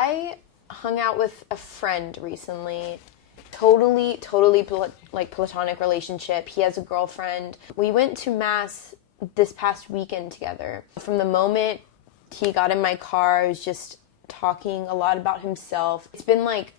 I hung out with a friend recently. Totally platonic relationship. He has a girlfriend. We went to Mass this past weekend together. From the moment he got in my car, I was just talking a lot about himself. It's been like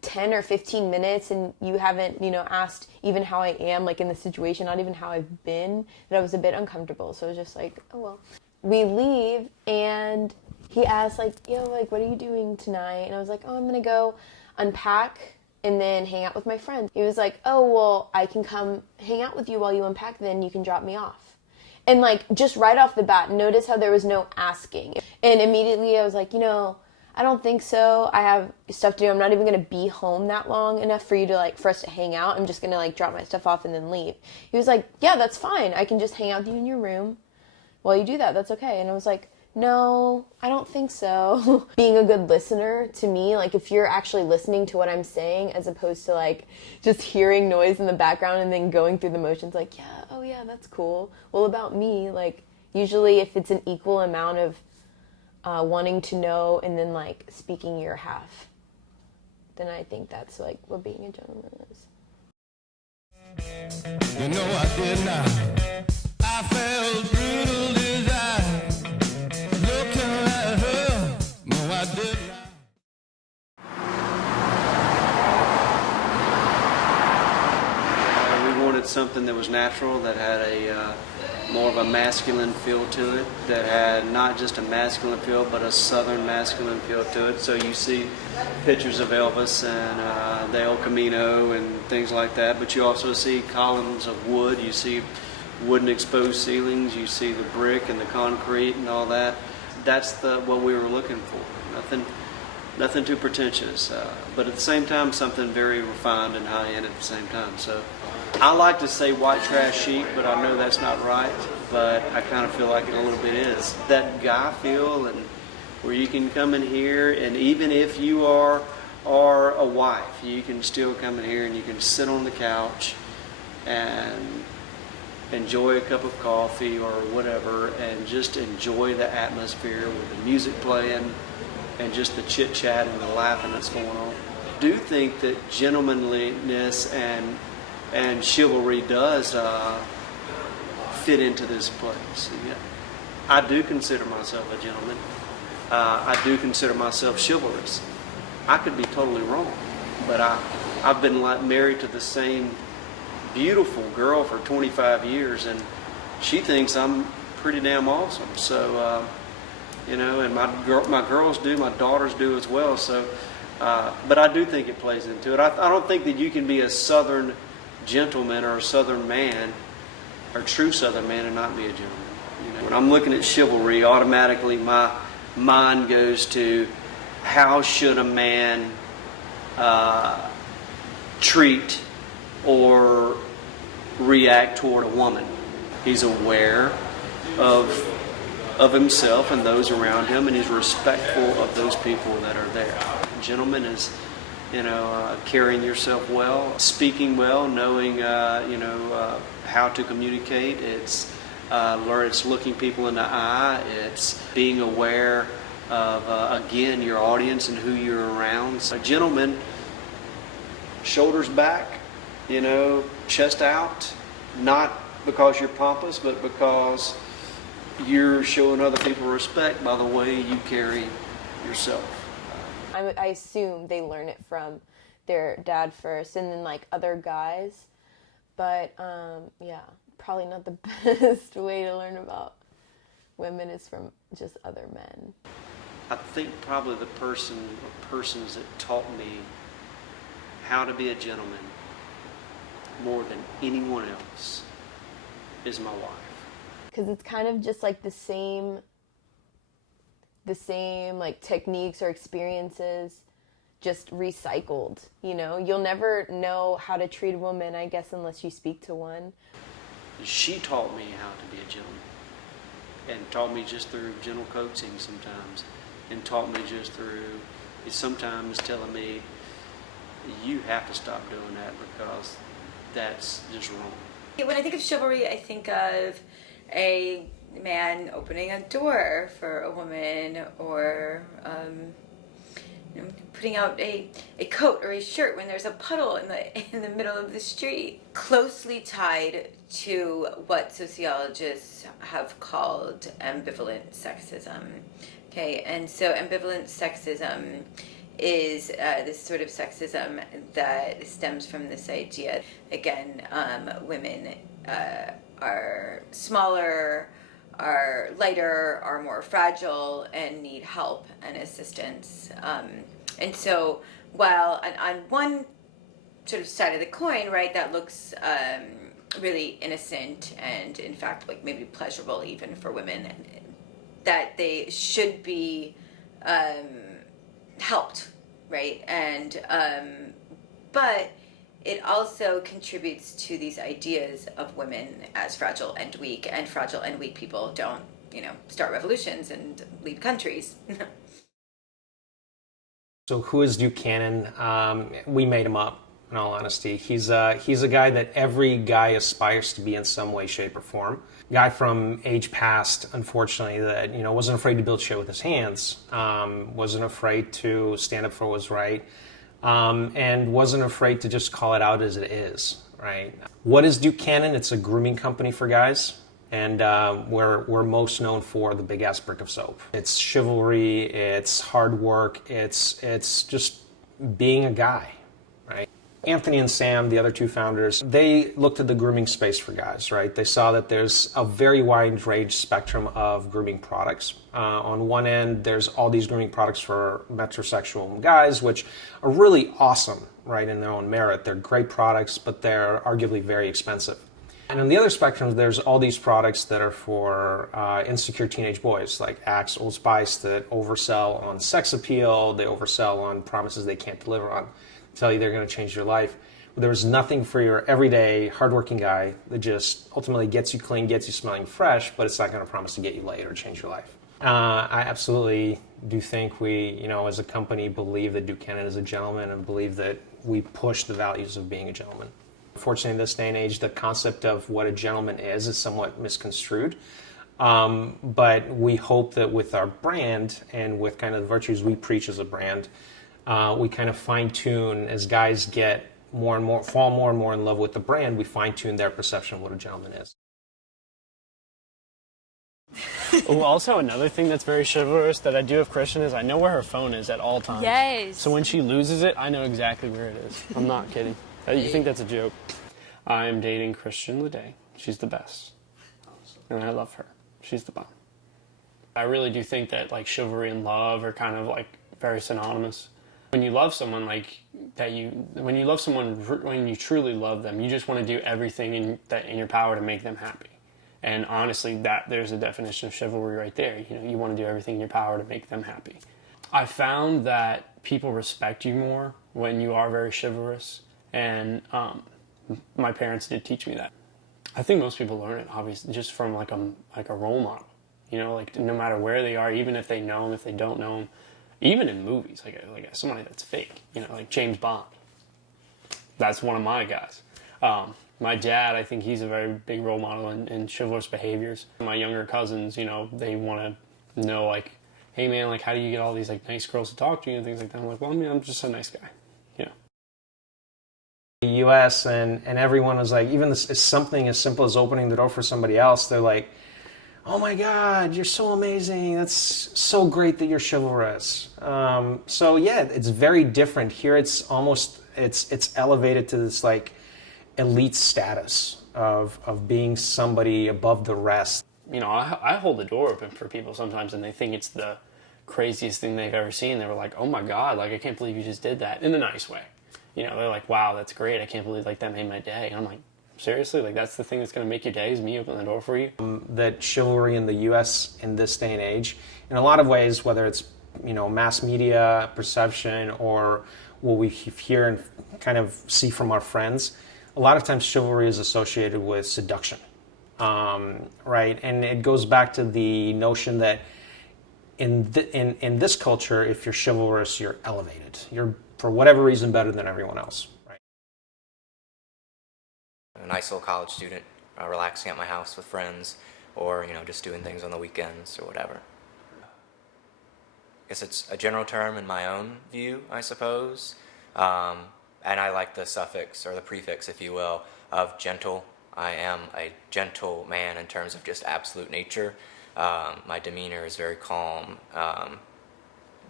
10 or 15 minutes and you haven't, asked even how I am, like in the situation, not even how I've been, that I was a bit uncomfortable. So I was just like, oh well. We leave and he asked like, what are you doing tonight? And I was like, oh, I'm gonna go unpack and then hang out with my friends. He was like, oh, well, I can come hang out with you while you unpack, then you can drop me off. And like, just right off the bat, notice how there was no asking. And immediately I was like, I don't think so. I have stuff to do. I'm not even going to be home that long enough for you to for us to hang out. I'm just going to drop my stuff off and then leave. He was like, yeah, that's fine. I can just hang out with you in your room while you do that. That's okay. And I was like, no, I don't think so. Being a good listener to me, if you're actually listening to what I'm saying as opposed to just hearing noise in the background and then going through the motions yeah, that's cool. Well, about me, usually if it's an equal amount of wanting to know and then speaking your half, then I think that's what being a gentleman is. I did not. I felt brutal desire. Looking at her. No, I did not. We wanted something that was natural, that had a more of a masculine feel to it, that had not just a masculine feel, but a southern masculine feel to it. So you see pictures of Elvis and the El Camino and things like that, but you also see columns of wood, you see wooden exposed ceilings, you see the brick and the concrete and all that. That's what we were looking for. Nothing too pretentious, but at the same time something very refined and high-end at the same time. So I like to say white trash chic, but I know that's not right, but I kind of feel like it a little bit is. That guy feel, and where you can come in here, and even if you are a wife, you can still come in here and you can sit on the couch and enjoy a cup of coffee or whatever and just enjoy the atmosphere with the music playing and just the chit-chat and the laughing that's going on. I do think that gentlemanliness and chivalry does fit into this place. Yeah. I do consider myself a gentleman. I do consider myself chivalrous. I could be totally wrong, but I've been married to the same beautiful girl for 25 years, and she thinks I'm pretty damn awesome. So, and my girls do, my daughters do as well. So, but I do think it plays into it. I don't think that you can be a Southern gentleman or a Southern man, or true Southern man, and not be a gentleman. When I'm looking at chivalry, automatically my mind goes to how should a man treat or react toward a woman. He's aware of himself and those around him, and he's respectful of those people that are there. A gentleman is, carrying yourself well, speaking well, knowing, how to communicate. It's looking people in the eye. It's being aware of, again, your audience and who you're around. So a gentleman, shoulders back, chest out, not because you're pompous, but because you're showing other people respect by the way you carry yourself. I assume they learn it from their dad first and then other guys. But yeah, probably not the best way to learn about women is from just other men. I think probably the person or persons that taught me how to be a gentleman more than anyone else is my wife. Because it's kind of just the same techniques or experiences just recycled, You'll never know how to treat a woman, I guess, unless you speak to one. She taught me how to be a gentleman, and taught me just through gentle coaxing sometimes, and taught me just through sometimes telling me, you have to stop doing that because that's just wrong. When I think of chivalry, I think of a man opening a door for a woman, or putting out a coat or a shirt when there's a puddle in the middle of the street. Closely tied to what sociologists have called ambivalent sexism. Okay, and so ambivalent sexism is this sort of sexism that stems from this idea. Again, women are smaller, are lighter, are more fragile, and need help and assistance. And so while on one sort of side of the coin, right, that looks really innocent and in fact like maybe pleasurable even for women, that they should be helped, right? And but it also contributes to these ideas of women as fragile and fragile and weak people don't, start revolutions and lead countries. So who is Buchanan? We made him up, in all honesty. He's a guy that every guy aspires to be in some way, shape, or form. Guy from age past, unfortunately, that wasn't afraid to build shit with his hands, wasn't afraid to stand up for what was right, and wasn't afraid to just call it out as it is. Right? What is Buchanan? It's a grooming company for guys. And we're most known for the big ass brick of soap. It's chivalry, it's hard work, it's just being a guy, right? Anthony and Sam, the other two founders, they looked at the grooming space for guys, right? They saw that there's a very wide range spectrum of grooming products. On one end, there's all these grooming products for metrosexual guys, which are really awesome, right, in their own merit. They're great products, but they're arguably very expensive. And on the other spectrum, there's all these products that are for insecure teenage boys, like Axe, Old Spice, that oversell on sex appeal, they oversell on promises they can't deliver on, tell you they're going to change your life. But there's nothing for your everyday, hardworking guy that just ultimately gets you clean, gets you smelling fresh, but it's not going to promise to get you laid or change your life. I absolutely do think we, as a company, believe that Buchanan is a gentleman and believe that we push the values of being a gentleman. Unfortunately, in this day and age, the concept of what a gentleman is somewhat misconstrued. But we hope that with our brand and with kind of the virtues we preach as a brand, we kind of fine-tune as guys get fall more and more in love with the brand, we fine-tune their perception of what a gentleman is. Oh, also another thing that's very chivalrous that I do of Christian is I know where her phone is at all times. Yes. So when she loses it, I know exactly where it is. I'm not kidding. You think that's a joke? I'm dating Christian Leday. She's the best. And I love her. She's the bomb. I really do think that like chivalry and love are kind of like very synonymous. When you love someone when you truly love them, you just want to do everything in your power to make them happy. And honestly, there's a definition of chivalry right there. You want to do everything in your power to make them happy. I found that people respect you more when you are very chivalrous. And my parents did teach me that. I think most people learn it, obviously, just from like a role model. No matter where they are, even if they know them, if they don't know them, even in movies, like somebody that's fake, like James Bond. That's one of my guys. My dad, I think he's a very big role model in chivalrous behaviors. My younger cousins, they want to know, like, hey man, like, how do you get all these like nice girls to talk to you and things like that? I'm like, well, I'm just a nice guy. The U.S. and everyone was like, even this is something as simple as opening the door for somebody else. They're like, oh my God, you're so amazing. That's so great that you're chivalrous. So yeah, it's very different here. It's almost it's elevated to this like elite status of being somebody above the rest. I hold the door open for people sometimes, and they think it's the craziest thing they've ever seen. They were like, oh my God, like I can't believe you just did that, in a nice way. They're like, wow, that's great. I can't believe like that made my day. And I'm like, seriously? Like that's the thing that's going to make your day is me opening the door for you? That chivalry in the U.S. in this day and age, in a lot of ways, whether it's, mass media perception or what we hear and kind of see from our friends, a lot of times chivalry is associated with seduction, right? And it goes back to the notion that in this culture, if you're chivalrous, you're elevated. You're, for whatever reason, better than everyone else. Right? A nice little college student, relaxing at my house with friends, or just doing things on the weekends or whatever. guess it's a general term in my own view, I suppose. And I like the suffix or the prefix, if you will, of gentle. I am a gentle man in terms of just absolute nature. My demeanor is very calm,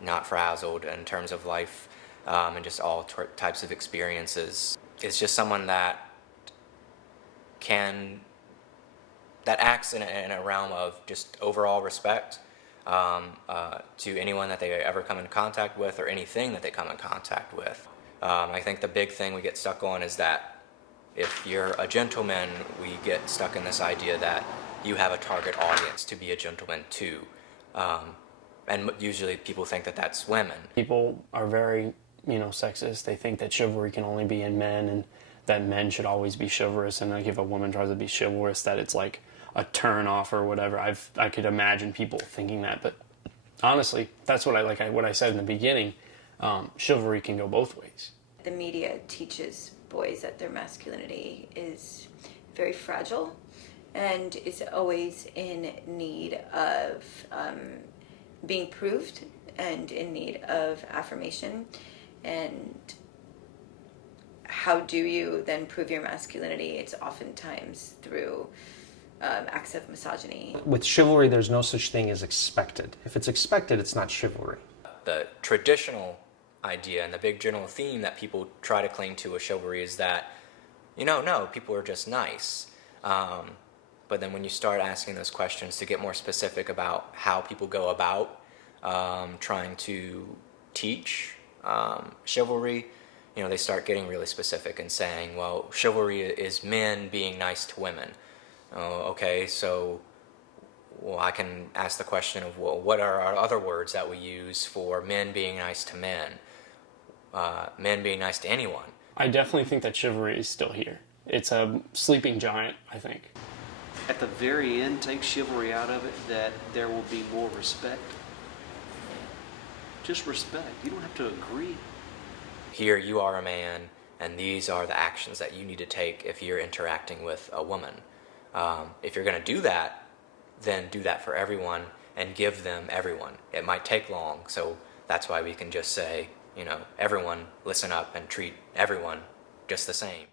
not frazzled in terms of life, and just all types of experiences. It's just someone that acts in a realm of just overall respect to anyone that they ever come in contact with or anything that they come in contact with. I think the big thing we get stuck on is that if you're a gentleman, we get stuck in this idea that you have a target audience to be a gentleman too. And usually people think that that's women. People are very, sexist. They think that chivalry can only be in men and that men should always be chivalrous. And like if a woman tries to be chivalrous, that it's like a turn off or whatever. I could imagine people thinking that, but honestly, that's what I said in the beginning. Chivalry can go both ways. The media teaches boys that their masculinity is very fragile and is always in need of being proved and in need of affirmation. And how do you then prove your masculinity? It's oftentimes through acts of misogyny. With chivalry, there's no such thing as expected. If it's expected, it's not chivalry. The traditional idea and the big general theme that people try to cling to with chivalry is that, no, people are just nice. But then when you start asking those questions to get more specific about how people go about trying to teach chivalry, they start getting really specific and saying, well, chivalry is men being nice to women. Okay, so I can ask the question of, well, what are our other words that we use for men being nice to men? Men being nice to anyone. I definitely think that chivalry is still here. It's a sleeping giant, I think. At the very end, take chivalry out of it, that there will be more respect. Just respect. You don't have to agree. Here you are a man, and these are the actions that you need to take if you're interacting with a woman. If you're going to do that, then do that for everyone and give them everyone. It might take long, so that's why we can just say, everyone listen up and treat everyone just the same.